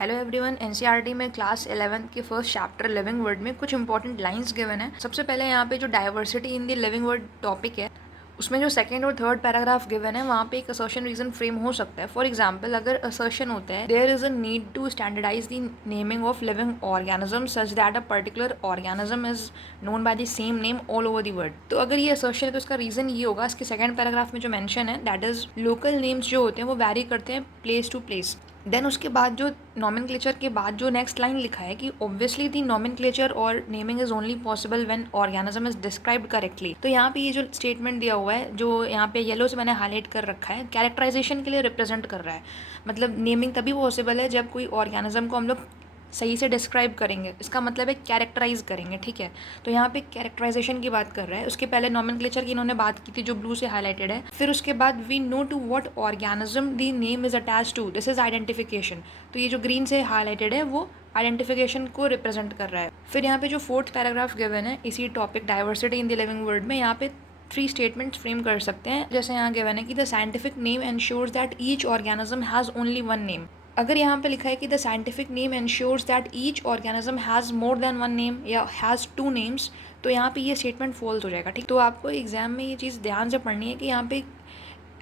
Hello everyone, NCERT में class 11th के first chapter living word में कुछ इंपॉर्टेंट लाइंस गिवन है। सबसे पहले यहाँ पे जो diversity in the living word topic है, उसमें जो सेकंड और थर्ड पैराग्राफ गिवन है वहाँ पे एक असर्शन रीजन फ्रेम हो सकता है। फॉर एग्जांपल, अगर असर्शन होता है there is a need to standardize the naming of living organism such that a particular organism is known by the same name all over the world. तो अगर ये assertion है तो इसका रीजन ये होगा, इसके सेकंड पैराग्राफ में जो मेंशन है दैट इज लोकल नेम्स जो होते हैं वो वैरी करते हैं प्लेस टू प्लेस। देन उसके बाद जो नॉमेनक्लेचर के बाद जो नेक्स्ट लाइन लिखा है कि ऑब्वियसली दी नॉमेनक्लेचर और naming is only possible when organism is described correctly. तो यहाँ पे ये जो स्टेटमेंट दिया हुआ है, जो यहाँ पे येलो से मैंने हाईलाइट कर रखा है, कैरेक्टराइजेशन के लिए रिप्रेजेंट कर रहा है। मतलब नेमिंग तभी पॉसिबल है जब कोई ऑर्गेनिज्म को हम लोग सही से डिस्क्राइब करेंगे, इसका मतलब है कैरेक्टराइज करेंगे, ठीक है। तो यहाँ पे कैरेक्टराइजेशन की बात कर रहा है। उसके पहले नॉमेनक्लेचर की इन्होंने बात की थी जो ब्लू से हाईलाइटेड है। फिर उसके बाद we know to what organism the name is attach to, this is identification. तो ये जो ग्रीन से हाईलाइटेड है वो आइडेंटिफिकेशन को रिप्रेजेंट कर रहा है। फिर यहाँ पे जो फोर्थ पैराग्राफ गिवन है इसी topic diversity in the living world में, यहाँ पे 3 स्टेटमेंट्स फ्रेम कर सकते हैं। जैसे यहाँ गिवन है कि the scientific name ensures that each organism has only one name. अगर यहाँ पे लिखा है कि the scientific name ensures that each organism has more than one name या हैज़ 2 नेम्स, तो यहाँ पे ये स्टेटमेंट फॉल्स हो जाएगा, ठीक। तो आपको एग्जाम में ये चीज़ ध्यान से पढ़नी है कि यहाँ पे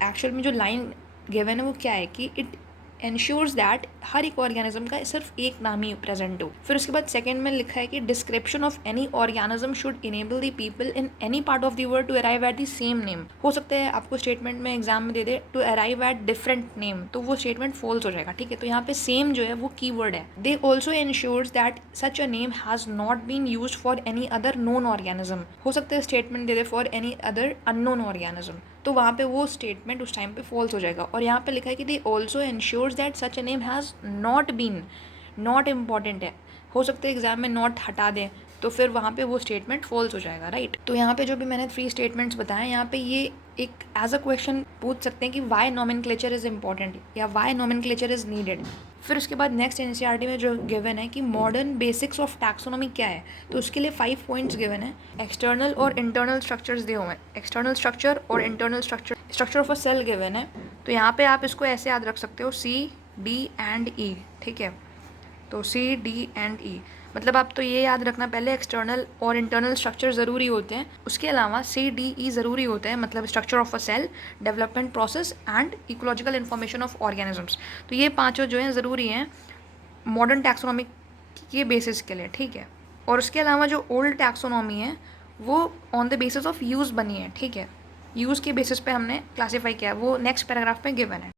एक्चुअल में जो लाइन गिवन है वो क्या है कि इट एंश्योर्स दैट हर एक ऑर्गेनिज्म का सिर्फ एक नाम ही प्रेजेंट हो। फिर उसके बाद सेकंड में लिखा है कि description of any organism should enable the people in any part of the world to arrive at the same name. हो सकता है आपको स्टेटमेंट में एग्जाम में दे दे to arrive at different name, तो वो स्टेटमेंट फॉल्स हो जाएगा, ठीक है। तो यहाँ पे सेम जो है वो कीवर्ड है। They also ensures that such a name has not been use for any other known organism. हो सकता है स्टेटमेंट दे दे for any other unknown organism, तो वहाँ पे वो स्टेटमेंट उस टाइम पे फॉल्स हो जाएगा। और यहाँ पे लिखा है कि they also ensures that such a name has not been, not important है, हो सकता है एग्जाम में नॉट हटा दें, तो फिर वहाँ पे वो स्टेटमेंट फॉल्स हो जाएगा, राइट। तो यहाँ पे जो भी मैंने 3 स्टेटमेंट्स बताए, यहाँ पे ये एक एज अ क्वेश्चन पूछ सकते हैं कि वाई नॉमेनक्लेचर इज़ इंपॉर्टेंट या वाई नॉमेनक्लेचर इज़ नीडेड। फिर उसके बाद नेक्स्ट एनसीईआरटी में जो गिवन है कि मॉडर्न बेसिक्स ऑफ टैक्सोनॉमी क्या है, तो उसके लिए 5 पॉइंट्स गिवन है। एक्सटर्नल और इंटरनल स्ट्रक्चर्स दिए हुए हैं, एक्सटर्नल स्ट्रक्चर और internal structure. Structure of a cell given है, तो यहाँ पे आप इसको ऐसे याद रख सकते हो C, D and E, ठीक है। तो C, D and E मतलब आप तो ये याद रखना पहले एक्सटर्नल और इंटरनल स्ट्रक्चर ज़रूरी होते हैं, उसके अलावा C, D, E ज़रूरी होते हैं, मतलब structure of a cell, development process and ecological information of organisms. तो ये पाँचों जो हैं ज़रूरी हैं मॉडर्न टैक्सोनॉमी के बेसिस के लिए, ठीक है। और उसके अलावा जो ओल्ड टैक्सोनॉमी है वो on the basis of use बनी है, ठीक है। यूज़ के बेसिस पे हमने क्लासीफाई किया, वो नेक्स्ट पैराग्राफ में गिवन है।